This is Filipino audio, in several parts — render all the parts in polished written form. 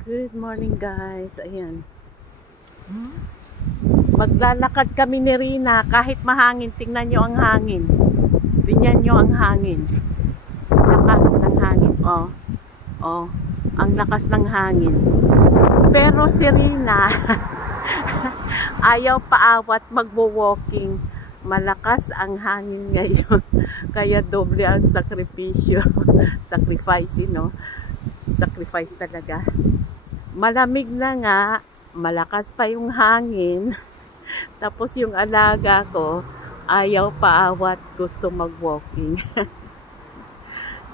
Good morning guys. Ayan. Maglalakad kami ni Rina kahit mahangin. Tingnan nyo ang hangin. Tingnan nyo ang hangin. Lakas ng hangin. Oh, ang lakas ng hangin. Pero si Rina ayaw paawat magwo-walking. Malakas ang hangin ngayon. Kaya doble ang sakripisyo. Sacrifice, no? Sacrifice talaga. Malamig na nga, malakas pa yung hangin. Tapos yung alaga ko, ayaw paawat, gusto mag-walking.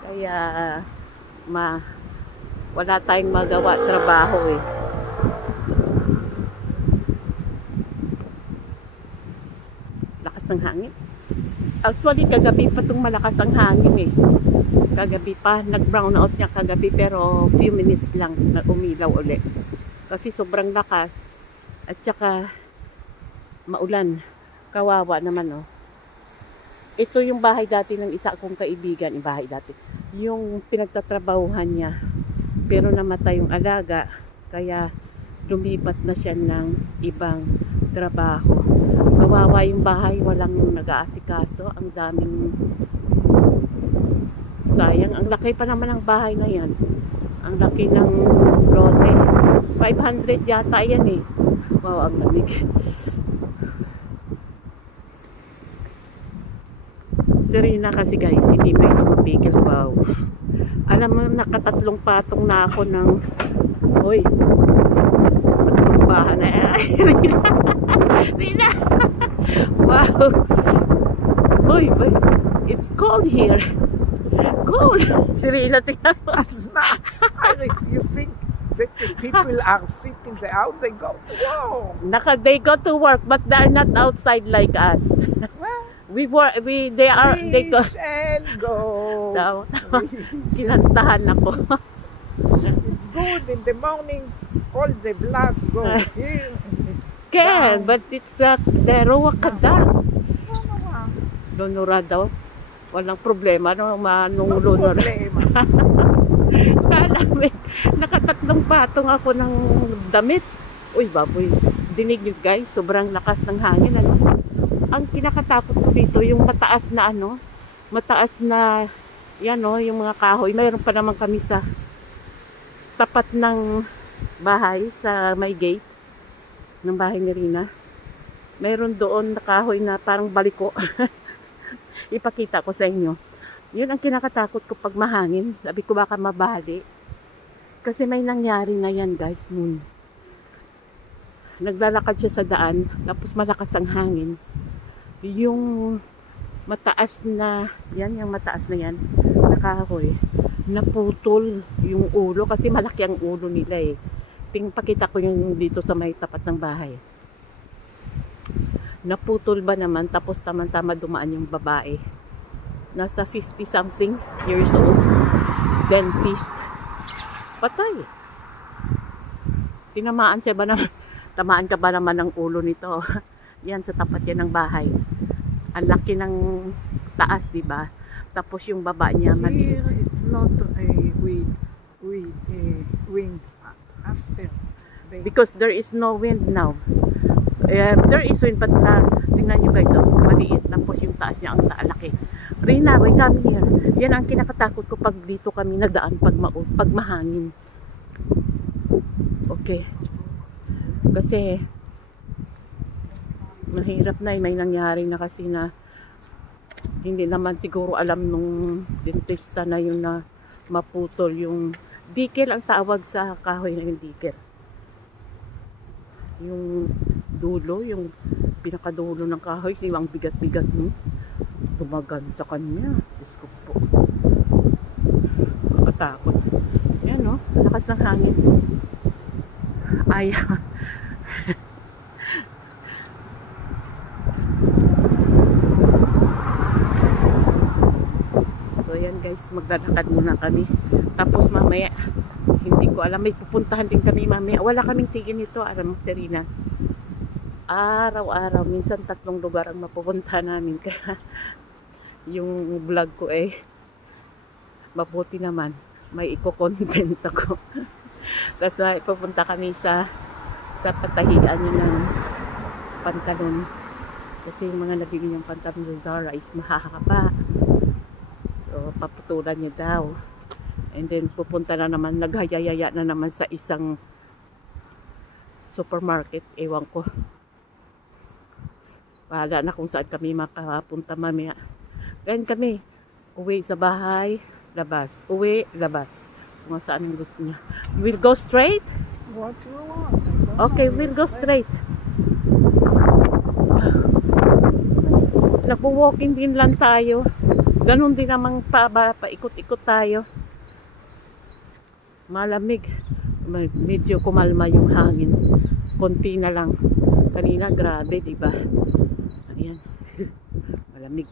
Kaya, wala tayong magawa, trabaho eh. Lakas ng hangin. Actually, kagabi pa itong malakas ang hangin eh. Kagabi pa, nag-brown out niya kagabi pero few minutes lang na umilaw ulit. Kasi sobrang lakas at saka maulan. Kawawa naman oh. Ito yung bahay dati ng isa kong kaibigan, yung bahay dati. Yung pinagtatrabahuhan niya. Pero namatay yung alaga kaya lumipat na siya ng ibang trabaho. Kawawa yung bahay, walang nag-aasikaso, ang daming sayang. Ang laki pa naman ng bahay na yan. Ang laki ng lote. 500 yata yan eh. Wow, ang lamig. Serena kasi guys, hindi pa ito mapigil. Wow. Alam mo, nakatatlong patong na ako ng hoy, patumbahan na. Rina! Rina! Wow. Hoy, it's cold here. Cold. Si Rina, tingnan mo. Asma, Iris, you think that the people are sitting there out, they go to work. They go to work, but they're not outside like us. Well, they go. Shall go. Kinantahan ako. It's good in the morning, all the blood go here. Can, but it's the rawa kada. Lunura daw. Walang problema, no? Manunulunor. Nakatatlong patong ako ng damit. Uy, baboy. Dinig nyo guys, sobrang lakas ng hangin. Ano? Ang kinakatakot ko dito, yung mataas na ano, mataas na, yan o, yung mga kahoy. Mayroon pa naman kami sa tapat ng bahay, sa may gate ng bahay ni Rina. Mayroon doon na kahoy na parang baliko. Ipakita ko sa inyo. Yun ang kinakatakot ko pag mahangin. Sabi ko baka mabali. Kasi may nangyari na yan guys noon. Naglalakad siya sa daan. Tapos malakas ang hangin. Yung mataas na, yan yung mataas na yan. Nakahoy. Naputol yung ulo. Kasi malaki ang ulo nila eh. Pakita ko yung dito sa may tapat ng bahay. Naputol ba naman, tapos tama-tama dumaan yung babae. Nasa 50 something years old. Dentist. Patay. Tinamaan siya ba naman? Tamaan ka ba naman ng ulo nito? Yan sa tapat yan ng bahay. Ang laki ng taas, di ba? Tapos yung baba niya maliit. Here it's not wind after. Because there is no wind now. There is wind, but tingnan nyo guys, oh, maliit. Tapos yung taas niya, ang laki. Rina, we come here. Yan ang kinakatakot ko pag dito kami nadaan, pag mahangin. Okay. Kasi, mahirap na, may nangyari na kasi na hindi naman siguro alam nung dentista na yun na maputol yung dikel ang tawag sa kahoy na yung dikel. Yung dulo, yung pinakadulo ng kahoy, yung bigat-bigat no? Tumagan sa kanya. Diyos ko po. Makatakot. Yan no, lakas ng hangin. Ayaw. So yan guys, maglalakad muna kami. Tapos mamaya, hindi ko alam, may pupuntahan din kami mamaya. Wala kaming tigil nito, alam mo, Serena. Araw-araw, minsan 3 lugar ang mapupunta namin. Kaya yung vlog ko mabuti naman. May iko-content ako. Tapos pupunta kami sa patahian ng pantalon. Kasi yung mga nabili niyang pantalon sa Zara is mahahaba. So, paputulan niya daw. And then, pupunta na naman, naghayayaya na naman sa isang supermarket. Ewan ko. Bahala na kung saan kami makapunta mamaya. Ganyan kami. Uwi sa bahay, labas. Uwi, labas. Kung saan yung gusto niya. We'll go straight? What do you want? Okay, we'll go straight. Nagpo-walking din lang tayo. Ganun din namang paikot-ikot tayo. Malamig. Medyo kumalma yung hangin. Konti na lang. Kanina grabe, di ba? Ayan. Malamig.